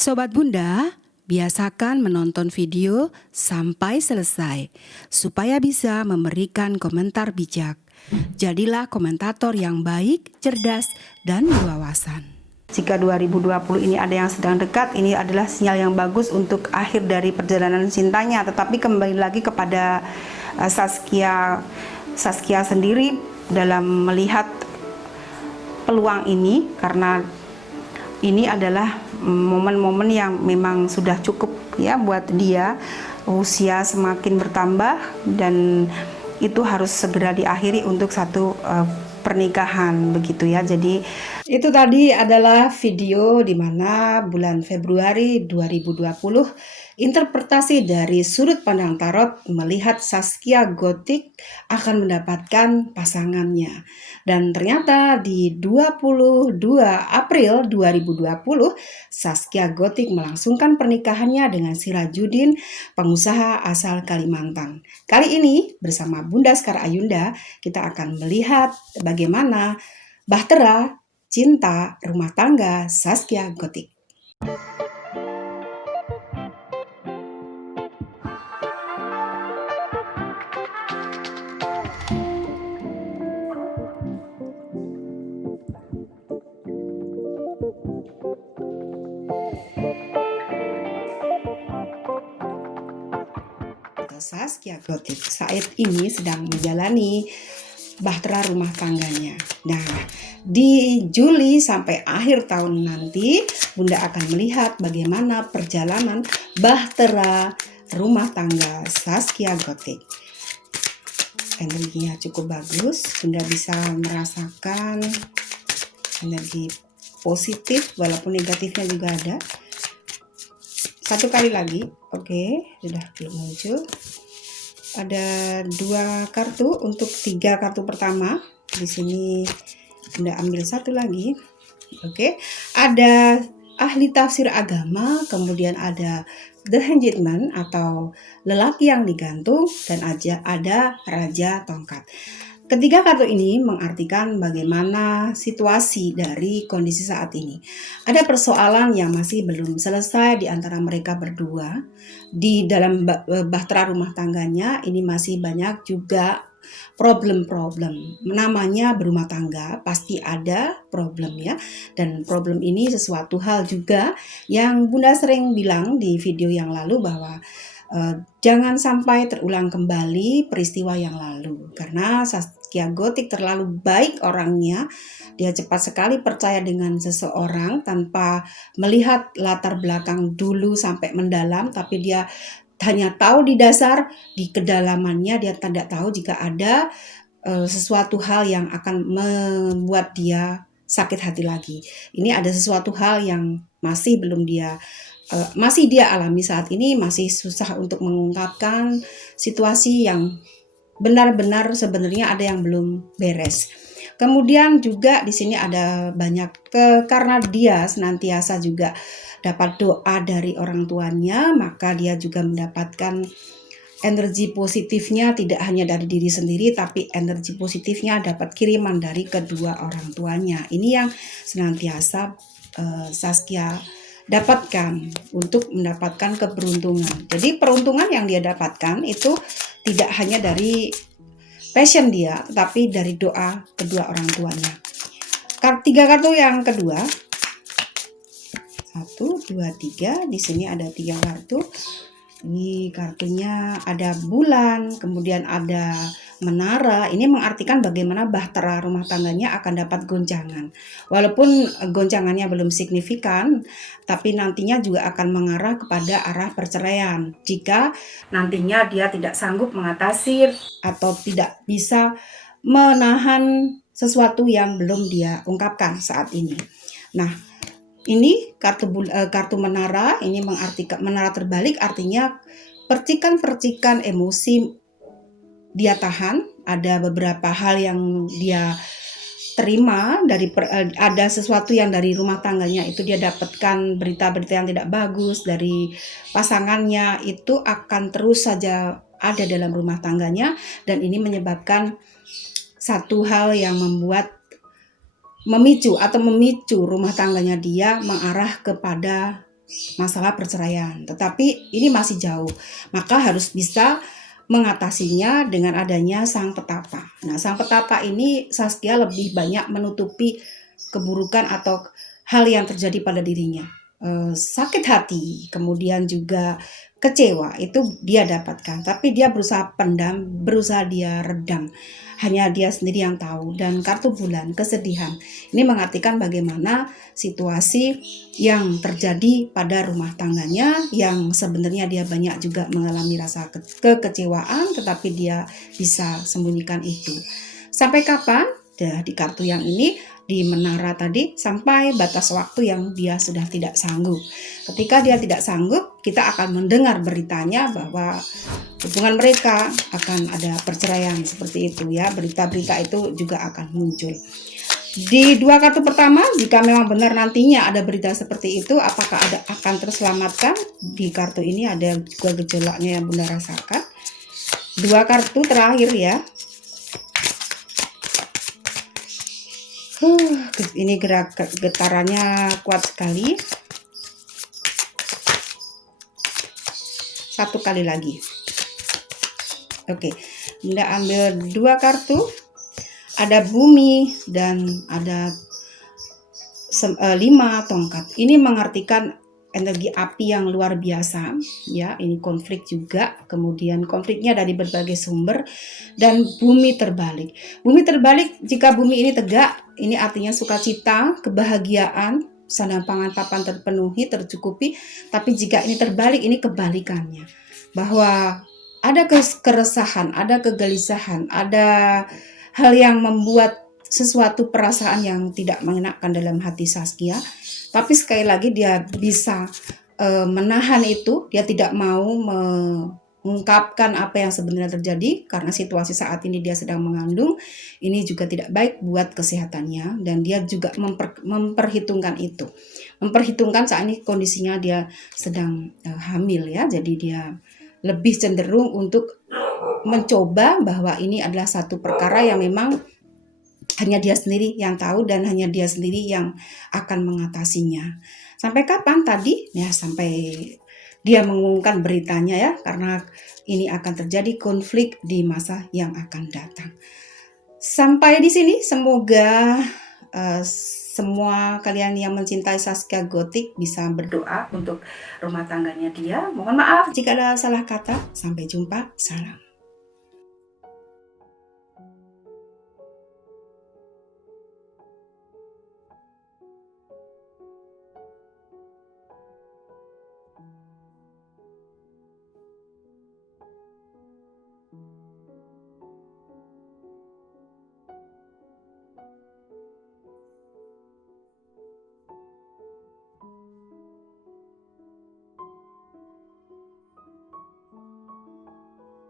Sobat Bunda, biasakan menonton video sampai selesai supaya bisa memberikan komentar bijak. Jadilah komentator yang baik, cerdas, dan berwawasan. Jika 2020 ini ada yang sedang dekat, ini adalah sinyal yang bagus untuk akhir dari perjalanan cintanya. Tetapi kembali lagi kepada Saskia sendiri dalam melihat peluang ini, karena ini adalah momen-momen yang memang sudah cukup ya buat dia. Usia semakin bertambah dan itu harus segera diakhiri untuk satu pernikahan begitu ya. Jadi itu tadi adalah video di mana bulan Februari 2020 interpretasi dari sudut pandang tarot melihat Saskia Gotik akan mendapatkan pasangannya. Dan ternyata di 22 April 2020 Saskia Gotik melangsungkan pernikahannya dengan Sirajuddin, pengusaha asal Kalimantan. Kali ini bersama Bunda Sekar Ayunda kita akan melihat bagaimana bahtera cinta rumah tangga Saskia Gotik. Saskia Gotik saat ini sedang menjalani bahtera rumah tangganya. Nah, di Juli sampai akhir tahun nanti Bunda akan melihat bagaimana perjalanan bahtera rumah tangga Saskia Gotik. Energinya cukup bagus, Bunda bisa merasakan energi positif walaupun negatifnya juga ada. Satu kali lagi, oke, sudah belum muncul. Ada 2 kartu untuk 3 kartu pertama. Di sini Bunda ambil satu lagi. Oke, ada ahli tafsir agama, kemudian ada The Hanged Man atau lelaki yang digantung, dan ada Raja Tongkat. Ketiga kartu ini mengartikan bagaimana situasi dari kondisi saat ini. Ada persoalan yang masih belum selesai di antara mereka berdua. Di dalam bahtera rumah tangganya ini masih banyak juga problem-problem. Namanya berumah tangga pasti ada problem ya. Dan problem ini sesuatu hal juga yang Bunda sering bilang di video yang lalu bahwa jangan sampai terulang kembali peristiwa yang lalu, karena Saskia Gotik terlalu baik orangnya. Dia cepat sekali percaya dengan seseorang tanpa melihat latar belakang dulu sampai mendalam, tapi dia hanya tahu di dasar, di kedalamannya dia tidak tahu jika ada sesuatu hal yang akan membuat dia sakit hati lagi. Ini ada sesuatu hal yang masih dia alami saat ini, masih susah untuk mengungkapkan situasi yang benar-benar sebenarnya ada yang belum beres. Kemudian juga di sini ada banyak karena dia senantiasa juga dapat doa dari orang tuanya, maka dia juga mendapatkan energi positifnya tidak hanya dari diri sendiri, tapi energi positifnya dapat kiriman dari kedua orang tuanya. Ini yang senantiasa Saskia dapatkan untuk mendapatkan keberuntungan. Jadi peruntungan yang dia dapatkan itu tidak hanya dari passion dia, tapi dari doa kedua orang tuanya. 3 kartu yang kedua, 1, 2, 3. Di sini ada 3 kartu. Ini kartunya ada bulan, kemudian ada menara. Ini mengartikan bagaimana bahtera rumah tangganya akan dapat goncangan. Walaupun goncangannya belum signifikan, tapi nantinya juga akan mengarah kepada arah perceraian. Jika nantinya dia tidak sanggup mengatasi atau tidak bisa menahan sesuatu yang belum dia ungkapkan saat ini. Nah, ini kartu menara, ini mengartikan menara terbalik, artinya percikan-percikan emosi dia tahan. Ada beberapa hal yang dia terima dari ada sesuatu yang dari rumah tangganya itu dia dapatkan berita-berita yang tidak bagus dari pasangannya, itu akan terus saja ada dalam rumah tangganya, dan ini menyebabkan satu hal yang memicu rumah tangganya dia mengarah kepada masalah perceraian. Tetapi ini masih jauh, maka harus bisa mengatasinya dengan adanya sang petapa. Nah, sang petapa ini Saskia lebih banyak menutupi keburukan atau hal yang terjadi pada dirinya. Sakit hati, kemudian juga kecewa, itu dia dapatkan. Tapi dia berusaha pendam, berusaha dia redam. Hanya dia sendiri yang tahu. Dan kartu bulan, kesedihan. Ini mengartikan bagaimana situasi yang terjadi pada rumah tangganya, yang sebenarnya dia banyak juga mengalami rasa kekecewaan, tetapi dia bisa sembunyikan itu. Sampai kapan? Di kartu yang ini, di menara tadi, sampai batas waktu yang dia sudah tidak sanggup. Ketika dia tidak sanggup, kita akan mendengar beritanya bahwa hubungan mereka akan ada perceraian seperti itu ya. Berita-berita itu juga akan muncul. Di dua kartu pertama, jika memang benar nantinya ada berita seperti itu, apakah akan terselamatkan? Di kartu ini ada juga gejolaknya yang Bunda rasakan. Dua kartu terakhir ya. Ini getarannya kuat sekali. Satu kali lagi. Oke, Bunda ambil dua kartu. Ada bumi dan ada 5 tongkat. Ini mengartikan energi api yang luar biasa ya, ini konflik juga, kemudian konfliknya dari berbagai sumber, dan bumi terbalik. Bumi terbalik, jika bumi ini tegak, ini artinya sukacita, kebahagiaan, sandang pangan papan terpenuhi, tercukupi. Tapi jika ini terbalik, ini kebalikannya, bahwa ada keresahan, ada kegelisahan, ada hal yang membuat sesuatu perasaan yang tidak mengenakan dalam hati Saskia. Tapi sekali lagi dia bisa menahan itu, dia tidak mau mengungkapkan apa yang sebenarnya terjadi karena situasi saat ini dia sedang mengandung. Ini juga tidak baik buat kesehatannya, dan dia juga memperhitungkan itu. Memperhitungkan saat ini kondisinya dia sedang hamil ya, jadi dia lebih cenderung untuk mencoba bahwa ini adalah satu perkara yang memang hanya dia sendiri yang tahu dan hanya dia sendiri yang akan mengatasinya. Sampai kapan tadi? Ya, sampai dia mengumumkan beritanya ya, karena ini akan terjadi konflik di masa yang akan datang. Sampai di sini, semoga semua kalian yang mencintai Saskia Gotik bisa berdoa untuk rumah tangganya dia. Mohon maaf jika ada salah kata. Sampai jumpa. Salam.